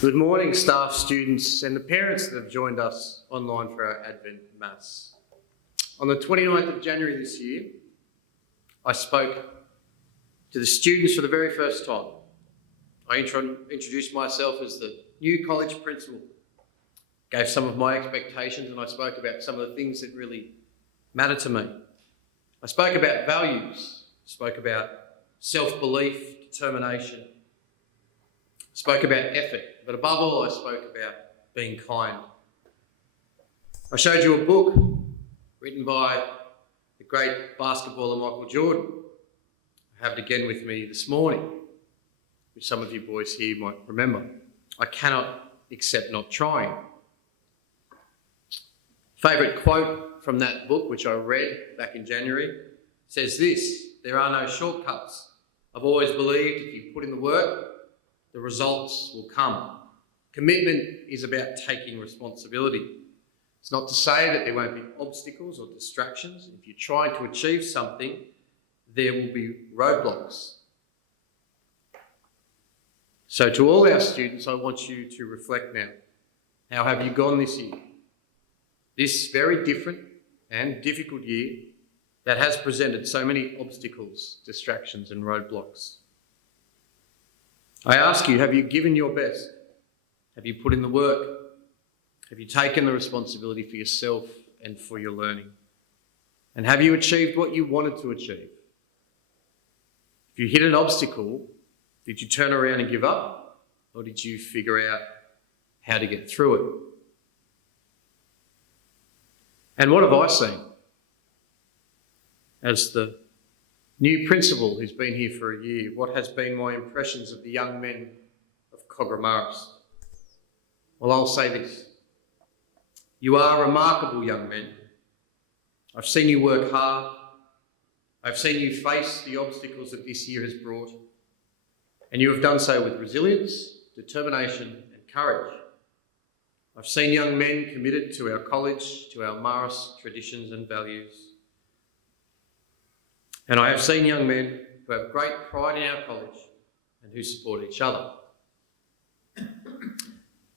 Good morning, staff, students and the parents that have joined us online for our Advent Mass. On the 29th of January this year, I spoke to the students for the very first time. I introduced myself as the new college principal, gave some of my expectations, and I spoke about some of the things that really matter to me. I spoke about values, spoke about self-belief, determination, spoke about effort, but above all, I spoke about being kind. I showed you a book written by the great basketballer Michael Jordan. I have it again with me this morning, which some of you boys here might remember. I cannot accept not trying. Favourite quote from that book, which I read back in January, says this: "There are no shortcuts. I've always believed if you put in the work, the results will come." Commitment is about taking responsibility. It's not to say that there won't be obstacles or distractions. If you're trying to achieve something, there will be roadblocks. So to all our students, I want you to reflect now. How have you gone this year? This very different and difficult year that has presented so many obstacles, distractions and roadblocks. I ask you, have you given your best? Have you put in the work? Have you taken the responsibility for yourself and for your learning? And have you achieved what you wanted to achieve? If you hit an obstacle, did you turn around and give up? Or did you figure out how to get through it? And what have I seen? As the new principal who's been here for a year, what has been my impressions of the young men of Cogramurus? Well, I'll say this. You are remarkable young men. I've seen you work hard. I've seen you face the obstacles that this year has brought. And you have done so with resilience, determination and courage. I've seen young men committed to our college, to our Marist traditions and values. And I have seen young men who have great pride in our college and who support each other.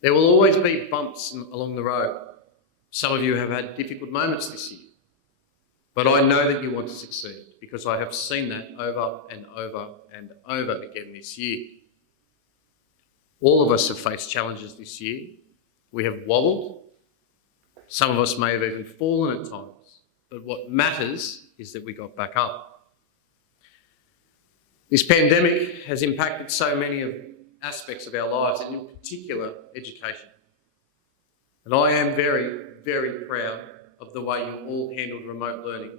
There will always be bumps along the road. Some of you have had difficult moments this year, but I know that you want to succeed because I have seen that over and over and over again this year. All of us have faced challenges this year. We have wobbled. Some of us may have even fallen at times, but what matters is that we got back up. This pandemic has impacted so many of aspects of our lives, and in particular, education. And I am very, very proud of the way you all handled remote learning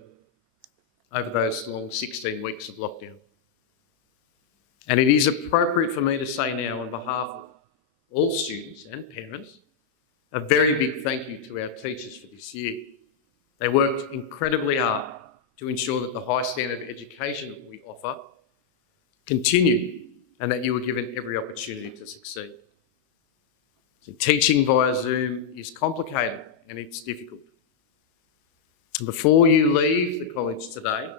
over those long 16 weeks of lockdown. And it is appropriate for me to say now, on behalf of all students and parents, a very big thank you to our teachers for this year. They worked incredibly hard to ensure that the high standard of education that we offer continued and that you were given every opportunity to succeed. So teaching via Zoom is complicated and it's difficult. And before you leave the college today,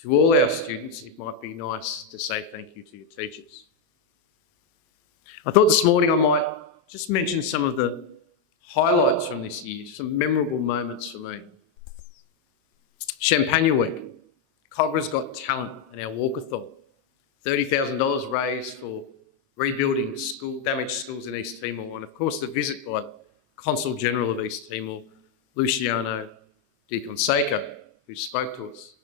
to all our students, it might be nice to say thank you to your teachers. I thought this morning I might just mention some of the highlights from this year, some memorable moments for me. Champagne Week, Cogra's Got Talent and our walkathon. $30,000 raised for rebuilding damaged schools in East Timor, and of course the visit by the Consul General of East Timor, Luciano Di Conseco, who spoke to us.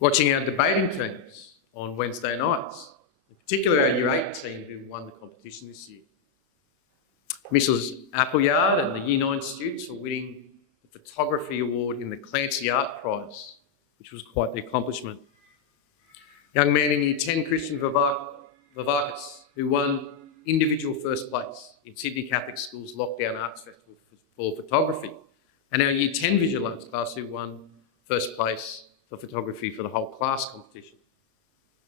Watching our debating teams on Wednesday nights, in particular our Year 8 team who won the competition this year. Mrs Appleyard and the Year 9 students for winning the photography award in the Clancy Art Prize, which was quite the accomplishment. Young man in Year 10, Christian Vivakis, who won individual first place in Sydney Catholic School's Lockdown Arts Festival for photography. And our Year 10 visual arts class who won first place for photography for the whole class competition.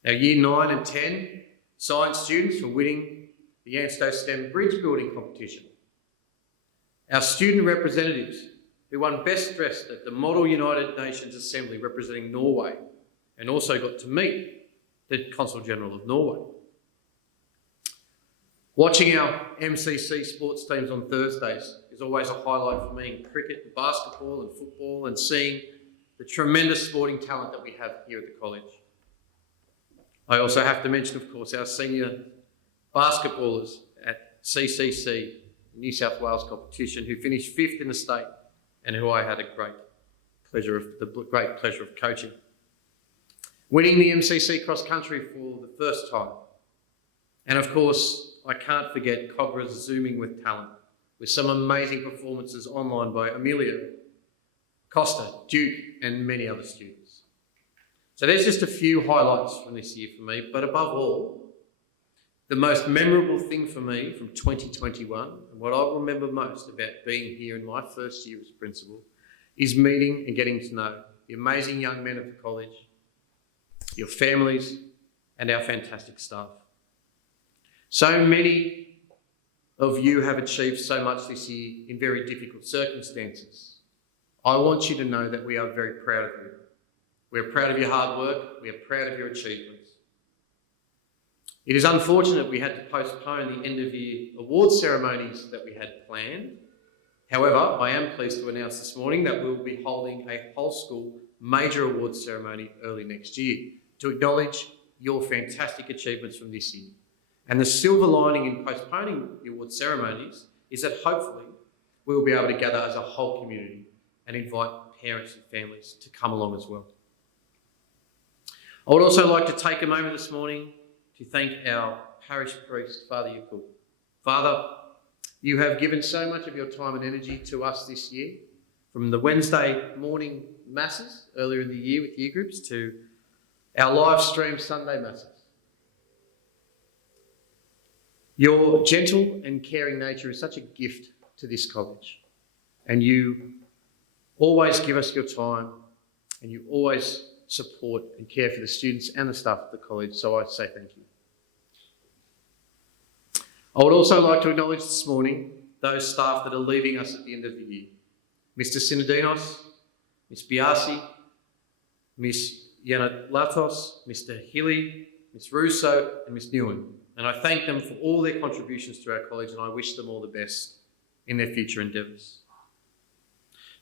Our Year 9 and 10 science students for winning the Ansto STEM bridge building competition. Our student representatives who won Best Dressed at the Model United Nations Assembly representing Norway and also got to meet the Consul General of Norway. Watching our MCC sports teams on Thursdays is always a highlight for me in cricket, and basketball and football, and seeing the tremendous sporting talent that we have here at the college. I also have to mention, of course, our senior basketballers at CCC, New South Wales competition, who finished 5th in the state and who I had the great pleasure of coaching. Winning the MCC cross country for the first time. And of course, I can't forget Cobra's zooming with talent, with some amazing performances online by Amelia, Costa, Duke, and many other students. So there's just a few highlights from this year for me, but above all, the most memorable thing for me from 2021, and what I'll remember most about being here in my first year as principal, is meeting and getting to know the amazing young men of the college, your families, and our fantastic staff. So many of you have achieved so much this year in very difficult circumstances. I want you to know that we are very proud of you. We are proud of your hard work. We are proud of your achievements. It is unfortunate we had to postpone the end of year awards ceremonies that we had planned. However, I am pleased to announce this morning that we will be holding a whole school major awards ceremony early next year to acknowledge your fantastic achievements from this year. And the silver lining in postponing the awards ceremonies is that hopefully we will be able to gather as a whole community and invite parents and families to come along as well. I would also like to take a moment this morning to thank our parish priest, Father Yakub. Father, you have given so much of your time and energy to us this year, from the Wednesday morning masses earlier in the year with year groups to our live stream Sunday masses. Your gentle and caring nature is such a gift to this college, and you always give us your time, and you always support and care for the students and the staff of the college, so I say thank you. I would also like to acknowledge this morning those staff that are leaving us at the end of the year. Mr. Sinodinos, Ms. Biasi, Ms. Yanalatos, Mr. Hilly, Ms. Russo and Ms. Newen. And I thank them for all their contributions to our college, and I wish them all the best in their future endeavours.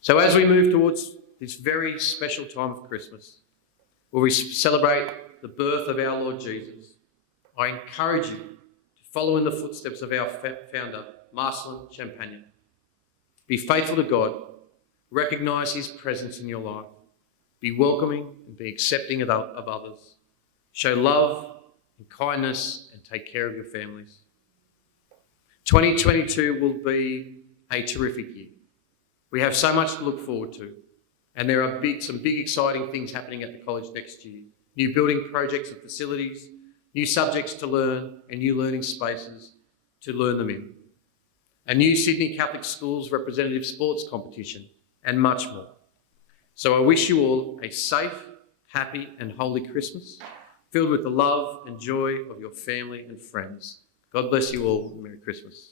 So as we move towards this very special time of Christmas, where we celebrate the birth of our Lord Jesus, I encourage you to follow in the footsteps of our founder, Marcelin Champagne. Be faithful to God, recognise his presence in your life, be welcoming and be accepting of others, show love and kindness and take care of your families. 2022 will be a terrific year. We have so much to look forward to, and there are some big exciting things happening at the college next year. New building projects and facilities, new subjects to learn and new learning spaces to learn them in. A new Sydney Catholic Schools representative sports competition and much more. So I wish you all a safe, happy and holy Christmas, filled with the love and joy of your family and friends. God bless you all. Merry Christmas.